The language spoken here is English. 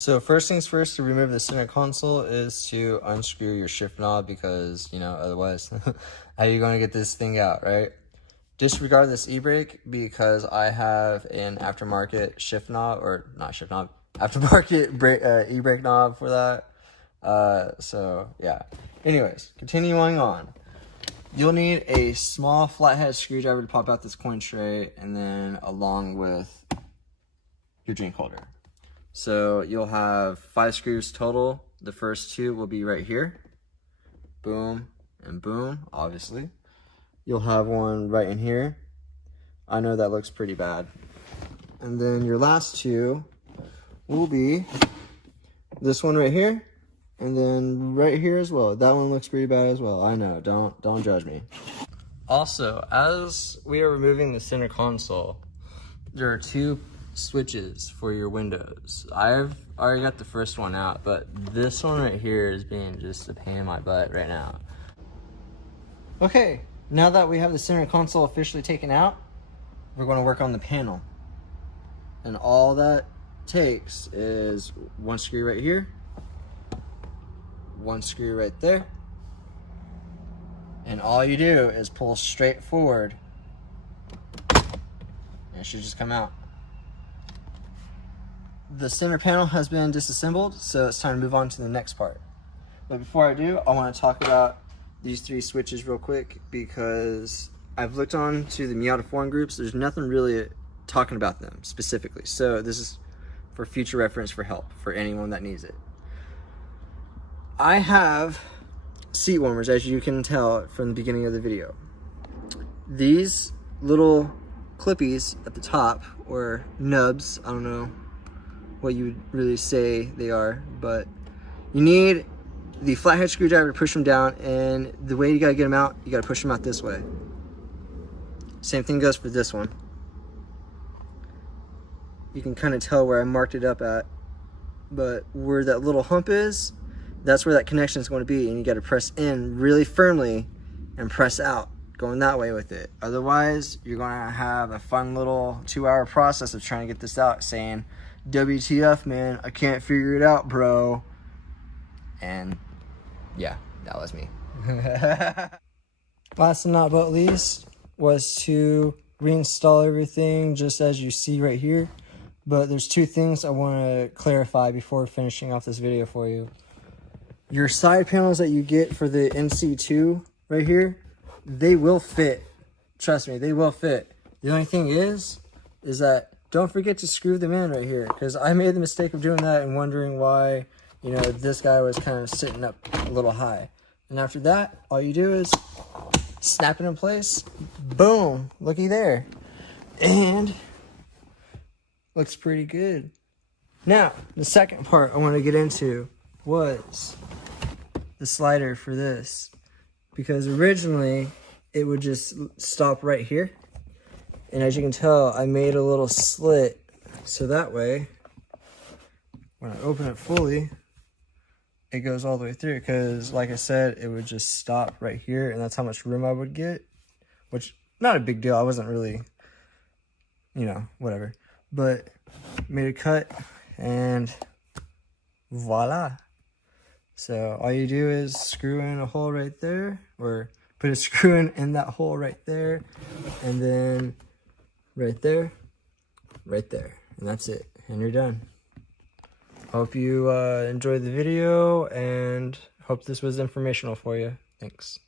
So first things first, to remove the center console is to unscrew your shift knob, because, you know, otherwise, how are you going to get this thing out, right? Disregard this e-brake because I have an aftermarket shift knob, or not shift knob, aftermarket e-brake knob for that. So yeah. Anyways, continuing on. You'll need a small flathead screwdriver to pop out this coin tray, and then along with your drink holder. So you'll have 5 screws total. The first 2 will be right here. Boom and boom, obviously. You'll have one right in here. I know that looks pretty bad. And then your last 2 will be this one right here, and then right here as well. That one looks pretty bad as well. I know, don't judge me. Also, as we are removing the center console, there are 2 switches for your windows. I've already got the first one out, but this one right here is being just a pain in my butt right now. Okay, now that we have the center console officially taken out, we're going to work on the panel. And all that takes is 1 screw right here, 1 screw right there, and all you do is pull straight forward, and it should just come out. The center panel has been disassembled, so it's time to move on to the next part. But before I do, I want to talk about these 3 switches real quick, because I've looked on to the Miata forum groups. There's nothing really talking about them specifically. So this is for future reference, for help, for anyone that needs it. I have seat warmers, as you can tell from the beginning of the video. These little clippies at the top, or nubs, I don't know what you would really say they are, but you need the flathead screwdriver to push them down, and the way you gotta get them out, you gotta push them out this way. Same thing goes for this one. You can kind of tell where I marked it up at, but where that little hump is, that's where that connection is going to be, and you gotta press in really firmly and press out, going that way with it. Otherwise, you're gonna have a fun little 2-hour process of trying to get this out, saying, WTF, man, I can't figure it out, bro. And yeah, that was me. Last and not but least was to reinstall everything just as you see right here. But there's 2 things I want to clarify before finishing off this video for you. Your side panels that you get for the NC2 right here, they will fit. Trust me, they will fit. The only thing is that don't forget to screw them in right here, because I made the mistake of doing that and wondering why, you know, this guy was kind of sitting up a little high. And after that, all you do is snap it in place. Boom, looky there. And looks pretty good. Now, the second part I want to get into was the slider for this, because originally it would just stop right here. And as you can tell, I made a little slit, so that way, when I open it fully, it goes all the way through, because like I said, it would just stop right here, and that's how much room I would get, which, not a big deal. I wasn't really, you know, whatever. But made a cut, and voila. So all you do is screw in a hole right there, or put a screw in that hole right there, and then right there, and that's it, and you're done. Hope you enjoyed the video, and hope this was informational for you. Thanks.